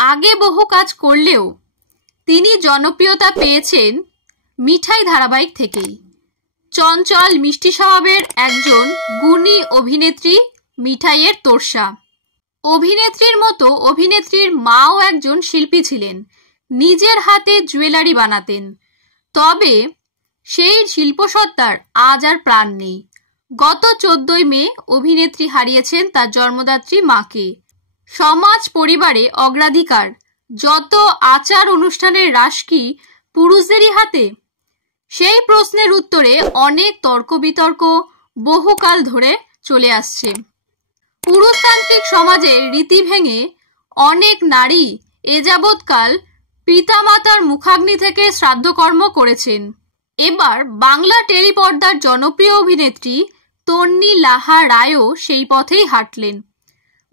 আগে বহু কাজ করলেও তিনি জনপ্রিয়তা পেয়েছেন মিঠাই ধারাবাহিক থেকেই। চঞ্চল মিষ্টি স্বভাবের একজন গুণী অভিনেত্রী মিঠাইয়ের তোড়সা। অভিনেত্রীর মতো অভিনেত্রীর মাও একজন শিল্পী ছিলেন, নিজের হাতে জুয়েলারি বানাতেন। তবে সেই শিল্পসত্তার আজ আর প্রাণ নেই। গত 14ই মে অভিনেত্রী হারিয়েছেন তার জন্মদাত্রী মাকে। সমাজ পরিবারে অগ্রাধিকার, যত আচার অনুষ্ঠানের রাশ কি পুরুষদেরই হাতে? সেই প্রশ্নের উত্তরে অনেক তর্ক বিতর্ক বহুকাল ধরে চলে আসছে। পুরুষতান্ত্রিক সমাজে রীতি ভেঙে অনেক নারী এ যাবৎকাল পিতামাতার মুখাগ্নি থেকে শ্রাদ্ধকর্ম করেছেন। এবার বাংলা টেলিপর্দার জনপ্রিয় অভিনেত্রী তন্নি লাহা রায়ও সেই পথেই হাঁটলেন।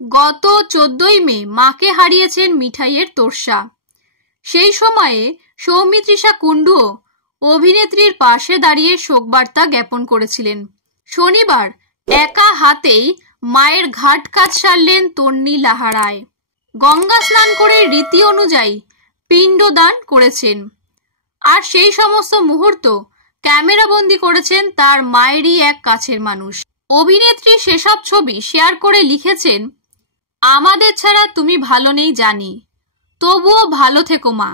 গত 14ই মে মাকে হারিয়েছেন মিঠাইয়ের তোড়সা। সেই সময়ে সৌমিত্রিষা কুণ্ডুও অভিনেত্রীর পাশে দাঁড়িয়ে শোকবার্তা জ্ঞাপন করেছিলেন। শনিবার একা হাতেই মায়ের ঘাট কাজ সারলেন তন্নি লাহা রায়। গঙ্গা স্নান করে রীতি অনুযায়ী পিণ্ডদান করেছেন। আর সেই সমস্ত মুহূর্ত ক্যামেরাবন্দি করেছেন তার মায়েরই এক কাছের মানুষ। অভিনেত্রী সেসব ছবি শেয়ার করে লিখেছেন, আমাদের ছাড়া তুমি ভালো নেই জানি, তবুও ভালো থেকো মা।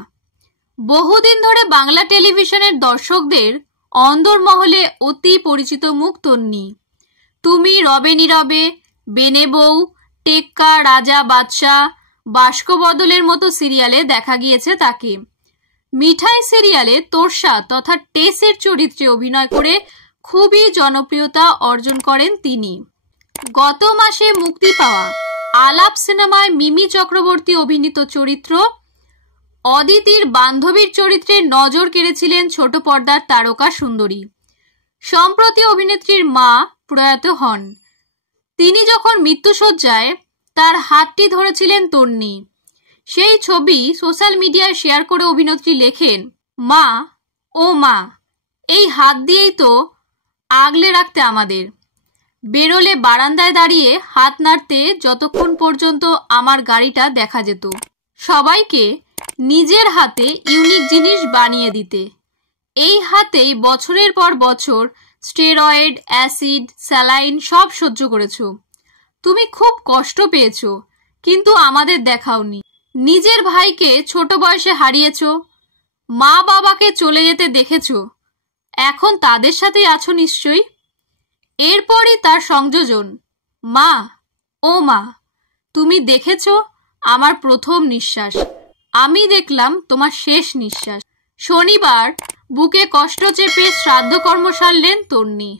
বহুদিন ধরে বাংলা টেলিভিশনের দর্শকদের অন্দরমহলে অতি পরিচিত মুখ তন্নি। তুমি রবে নীরবে, বেনে বউ, টেক্কা, রাজা বাদশাহ, বাস্কবদলের মতো সিরিয়ালে দেখা গিয়েছে তাকে। মিঠাই সিরিয়ালে তোড়সা তথা টেসের চরিত্রে অভিনয় করে খুবই জনপ্রিয়তা অর্জন করেন তিনি। গত মাসে মুক্তি পাওয়া আলাপ সিনেমায় মিমি চক্রবর্তী অভিনীত চরিত্র অদিতির বান্ধবীর চরিত্রে নজর কেড়েছিলেন ছোট পর্দার তারকা সুন্দরী। সম্প্রতি অভিনেত্রীর মা প্রয়াত হন। তিনি যখন মৃত্যুশয্যায় তার হাতটি ধরেছিলেন তন্নি। সেই ছবি সোশ্যাল মিডিয়ায় শেয়ার করে অভিনেত্রী লেখেন, মা, ও মা, এই হাত দিয়েই তো আগলে রাখতে আমাদের। বেরোলে বারান্দায় দাঁড়িয়ে হাত নাড়তে যতক্ষণ পর্যন্ত আমার গাড়িটা দেখা যেত। সবাইকে নিজের হাতে ইউনিক জিনিস বানিয়ে দিতে। এই হাতেই বছরের পর বছর স্টেরয়েড, অ্যাসিড, স্যালাইন সব সহ্য করেছো। তুমি খুব কষ্ট পেয়েছো, কিন্তু আমাদের দেখাওনি। নিজের ভাইকে ছোট বয়সে হারিয়েছো, মা বাবাকে চলে যেতে দেখেছো, এখন তাদের সাথেই আছো নিশ্চয়ই। এরপরই তার সংযোজন, মা, ও মা, তুমি দেখেছো আমার প্রথম নিঃশ্বাস, আমি দেখলাম তোমার শেষ নিঃশ্বাস। শনিবার বুকে কষ্ট চেপে শ্রাদ্ধকর্ম সারলেন তন্নি।